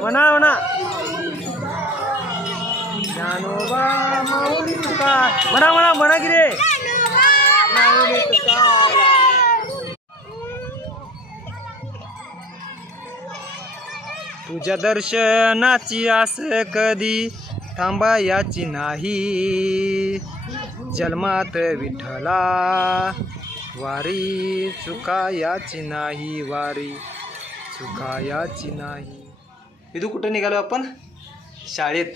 म्हणा म्हणा. ज्ञानोबा माऊली तुका. म्हणा म्हणा म्हणा किरे माऊली तुका तुझ्या दर्शनाची आस कधी थांबायाची नाही. जन्मात विठ्ठला वारी चुका याची नाही वारी. चुका याची नाही इथू कुठं निघालो आपण शाळेत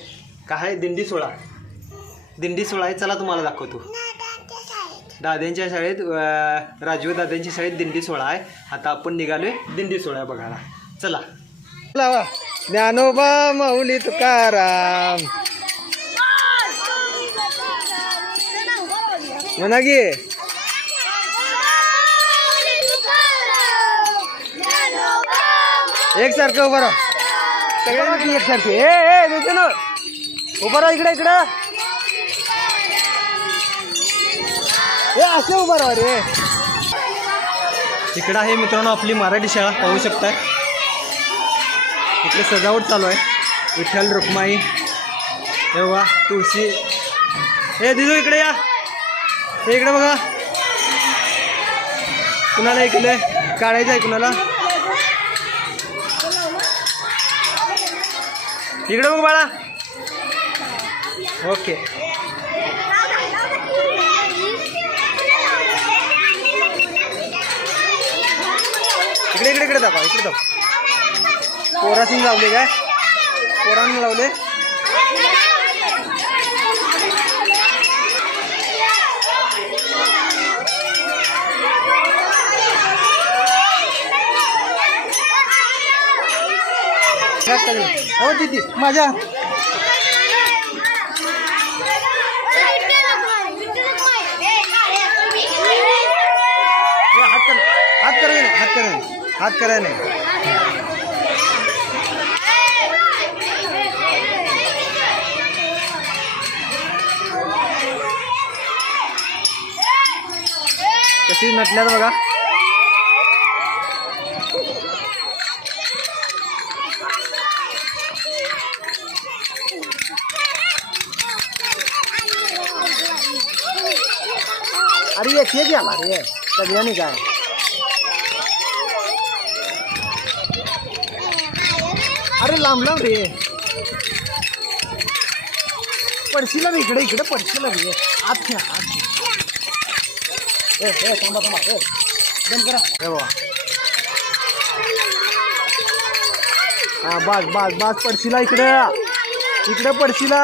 काय दिंडी सोहळा दिंडी सोहळा आहे चला तुम्हाला दाखवतो दाद्यांच्या शाळेत राजू दाद्यांच्या शाळेत दिंडी सोहळा आहे आता आपण निघालोय दिंडी सोहळा बघायला चला लावा ज्ञानोबा माऊली तुकाराम म्हणा की एकसारखं उभं राहा. सगळ्यांनी एकसारखे. ए ए देते ना उभं राहा इकडे इकडं. ए असं उभं राहा रे. इकडं आहे मित्रांनो आपली मराठी शाळा पाहू शकताय. इकडे सजावट चालू आहे. विठ्ठल रुक्माई तेव्हा तुळशी. हे दिदू इकडे या. हे इकडे बघा. कुणाला ऐकलंय काढायचं आहे कुणाला? इकडे मग बाळा. ओके. इकडे इकडे इकडे दाखवा इकडे जाऊ पोरासिंग लावले काय? पोरांनी लावले. ओ दीदी मज़ा हाथ करें हाथ कर हाथ कर नहीं तशीच नटल्यात बघा अरे ये एक हे घ्या रे सगळ्यांनी काय अरे लांब लांब रे। पडशीला रे इकडे इकडे पडशीला रे आत घ्या आत घ्या. ए ए, थांबा थांबा, ए, बंद करा। हे बाबा हा बास बास बास पडशीला इकडे। इकडे पडशीला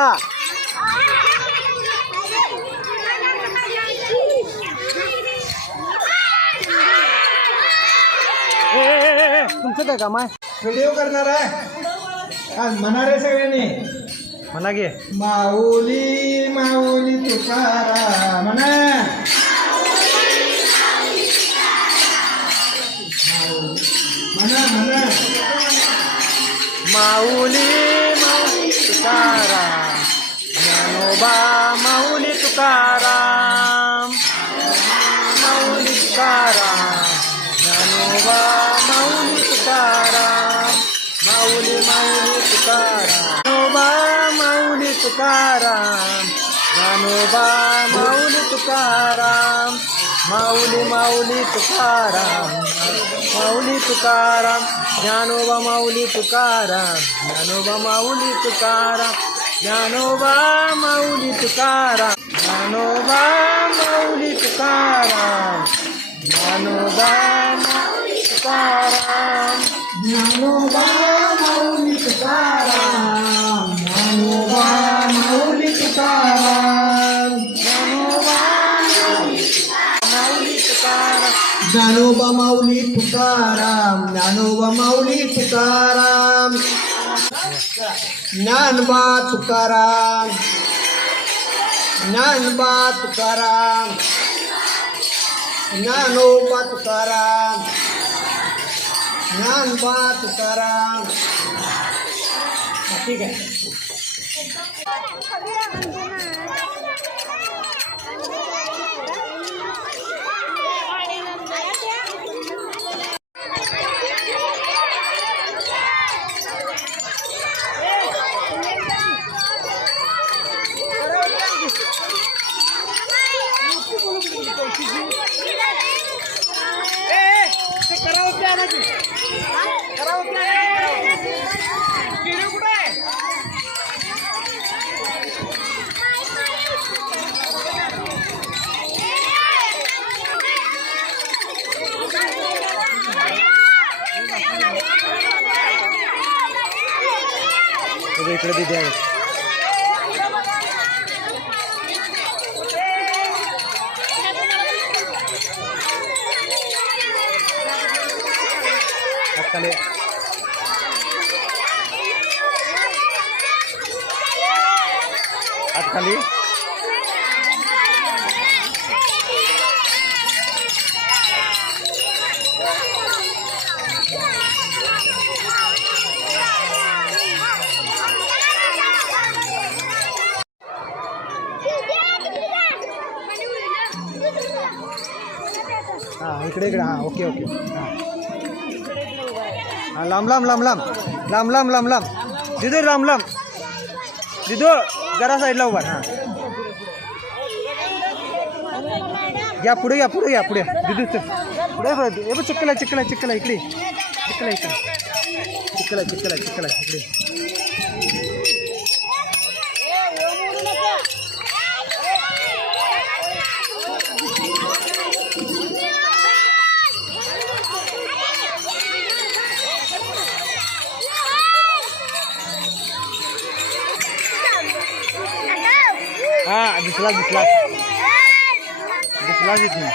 ए, ए, तुमचं काय काम आहे व्हिडिओ करणार आहे आज म्हणणार आहे सगळ्यांनी म्हणा घे माऊली माऊली तुकारा म्हणा म्हणा म्हणा माऊली माऊली तुकाराम ज्ञानोबा तुकाराम ज्ञानोबा माऊली तुकाराम ज्ञानोबा माऊली तुकाराम माऊली माऊली तुकाराम माऊली तुकाराम ज्ञानोबा माऊली तुकाराम ज्ञानोबा माऊली तुकाराम ज्ञानोबा माऊली तुकाराम ज्ञानोबा माऊली तुकाराम ज्ञानोबा माऊली तुकाराम. ज्ञानोबा माऊली तुकाराम ज्ञानोबा माऊली तुकाराम ज्ञानोबा माऊली तुकाराम ज्ञानोबा माऊली तुकाराम ज्ञानोबा तुकाराम ज्ञानोबा तुकाराम ज्ञानोबा तुकाराम જ્ઞાન બા તુકારામ ઠીક હે इकडे इकडे तिथे आहे তাহলে আটকালি हां इकडे इकडे. हां ओके ओके. हां. हां लांब लांब लांब लांब. लांब लांब लांब लांब. दिदो लांब लांब. दिदो जरा साईडला उभा हां या पुढे या पुढे या पुढे. दिदू तर पुढे पुढे. हे चिकला चिकला चिक्कला इकडे. चिकला इकडे. चिकला चिक्कला चिकला इकडे. दिसला दिसला. दिसला तिथून.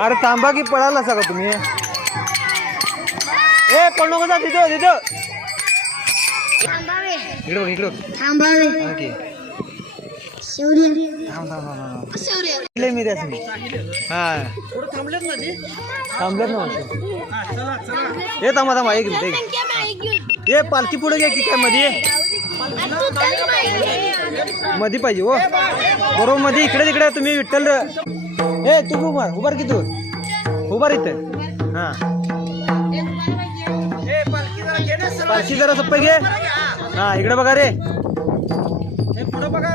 अरे थांबा की पळाला सगळं तुम्ही? ए नको जा तिथं तिथं. इकडे बघ इकडे थांबावे. इकडे मी त्याच मी हा थांबलेत ना. ए थांबा थांबा एक मिनिट. ए पालखी पुढे घ्या की काय मध्ये मध्ये पाहिजे हो. बरोबर मध्ये इकडे तिकडे तुम्ही विठ्ठल ए तू उभार उभार की तू? उभार इथं. हा. पालखी जरा सप्पे घे. हा. इकडे बघा रे. पुढे बघा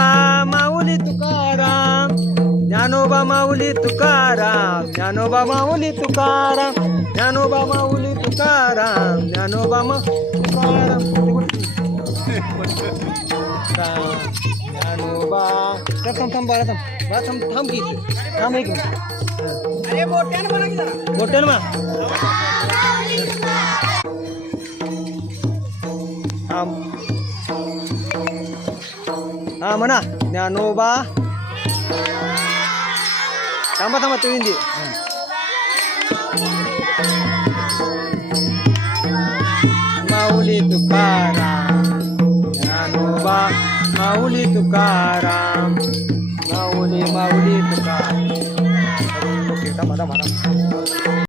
ज्ञानोबा माऊली तुकाराम ज्ञानोबा माऊली तुकाराम ज्ञानोबा माऊली तुकाराम ज्ञानोबा माऊली तुकाराम ज्ञानोबा मा तुकाराम. ज्ञानोबा. थांब थांब थांब बाळा थांब. बाळा थांब थांब की. थांब एक मोठ्यानं मा हा mana? Nyanoba. Tambah-tambah tuh ini. Maulid Karam. Nyanoba. Maulid Karam. Maulid Maulid Karam. Oke, tambah-tambah.